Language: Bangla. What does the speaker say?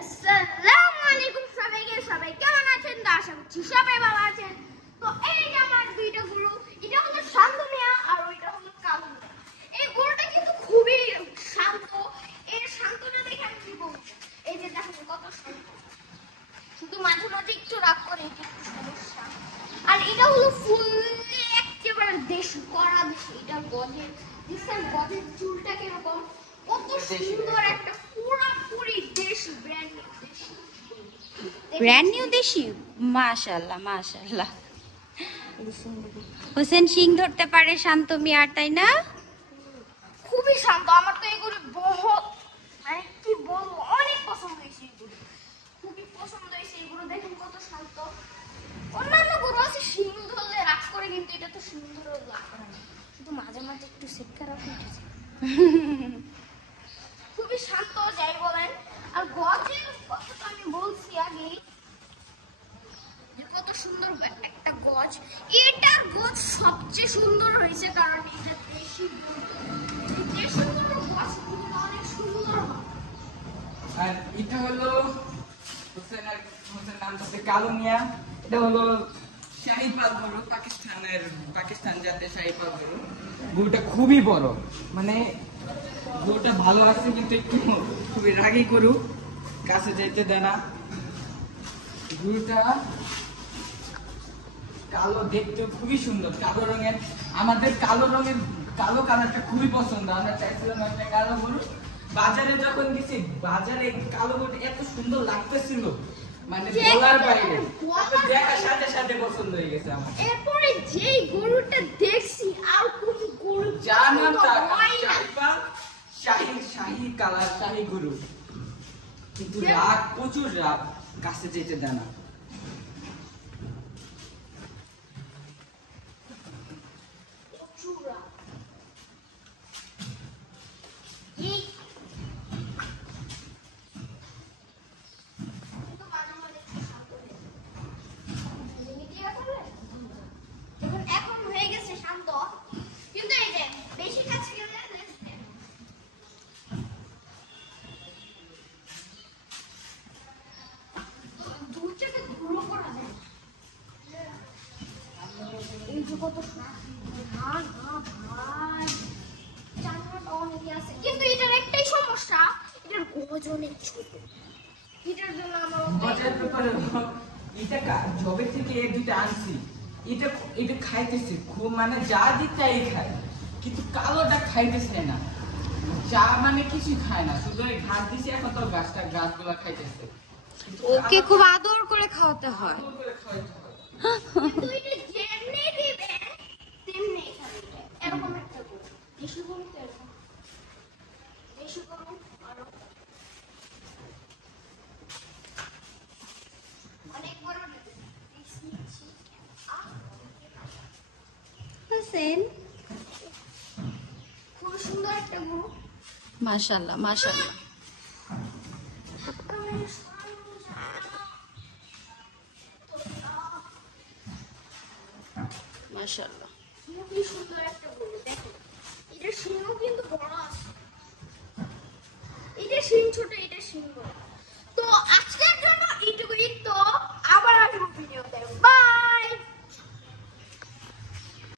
আসসালামু আলাইকুম সবাইকে। সবাই কেমন আছেন? আশা করছি সবাই ভালো আছেন। তো এই যে আমার দুইটা গরু, এটা হলো শান্ত মিয়া আর ওইটা হলো কালু মিয়া। এই গরুটা কিন্তু খুবই শান্ত। এর শান্তটা দেখে আমি কি বলবো, এই যে দেখেন কত শান্ত, শুধু মাঝে মাঝে একটু রাগ করে, একটু সমস্যা। আর এটা হলো ফুললি একেবারে দেশি কড়া দেশি। এটা গজের দেখছেন, গজের চুলটা কিরকম, কত সুন্দর একটা পুরোপুরি দেশি ব্র্যান্ড নিউ দেশি। মাশাআল্লাহ মাশাআল্লাহ। হোসেন সিং ধরতে পারে শান্ত মিয়ার, তাই না? খুবই শান্ত। আমার তো এগুলো বহুত, মানে কি বলবো, অনেক পছন্দ হয়েছে এগুলো, খুবই পছন্দ হয়েছে এগুলো। দেখেন কত শান্ত। অন্যান্য গরু আছে সিং ধরলে রাগ করে, কিন্তু এটা তো সিং ধরে রাগ করে না, শুধু মাঝে মাঝে একটু সেটকা রাখা উঠেছে। খুবই শান্ত যাই বলেন। আর গজের কথা তো আমি বলছি আগে, যে কত সুন্দর একটা গজ। এটার গজ সবচেয়ে সুন্দর হয়েছে, কারণ এটা দেশি গরু। দেশি গরুর গজ কিন্তু অনেক সুন্দর হয়। আর এটা হলো হোসেন নাম হচ্ছে কালু মিয়া। এটা হলো শাহিপাল গরু, পাকিস্তান জাতের শাহিপাল গরু। গরুটা খুবই বড়, মানে গরুটা ভালো আছে কিন্তু একটু খুবই রাগী গরু, কাছে যেতে দেয় না। গরুটা কালো, দেখতে খুবই সুন্দর, কালো রঙের। আমাদের কালো কালারটা খুবই পছন্দ। আমরা চাইছিলাম একটা কালো গরু। বাজারে যখন গেছি, বাজারে কালো গরুটা এত সুন্দর লাগতেছিল, মানে বলার বাইরে। দেখার সাথে সাথে পছন্দ হয়ে গেছে আমার। এরপরে যেই গরুটা দেখছি, আর কোন গরু যার নাম শাহিপাল, শাহী কালার, শাহী গরু, কিন্তু রাগ, প্রচুর রাগ, কাছে যেতে দেয় না। এখন হয়ে গেছে শান্ত, কিন্তু এই যে বেশি কাছে গেলে দূর থেকে ধুলো করা যায়। এই যে কত ভাই, জানাটা অনেকই আছে, কিন্তু এটার একটাই সমস্যা, এটার গজ অনেক ছোট। এটার জন্য আমার মজার ব্যাপার হলো, এটা জবে থেকে এই দুটো আনছি, এটা খাইতেছে খুব, মানে যা দিতে এই খায়, কিন্তু কালোটা খাইতেছে না। যা মানে কিছুই খায় না, শুধু ঘাস দিছি, এখন তো গাছগুলা খাইতেছে। ওকে খুব আদর করে খাওয়াতে হয়। কিন্তু এটা যেমনি দিবে তেমনি খাবে। এরকম একটা গরু, দেশি গরু তো এরকম, দেশি গরু আরো অনেক বড় হোসেন খুব সুন্দর একটা গরু। মাশাআল্লাহ মাশাআল্লাহ। মাশাআল্লাহ খুবই সুন্দর একটা গরু।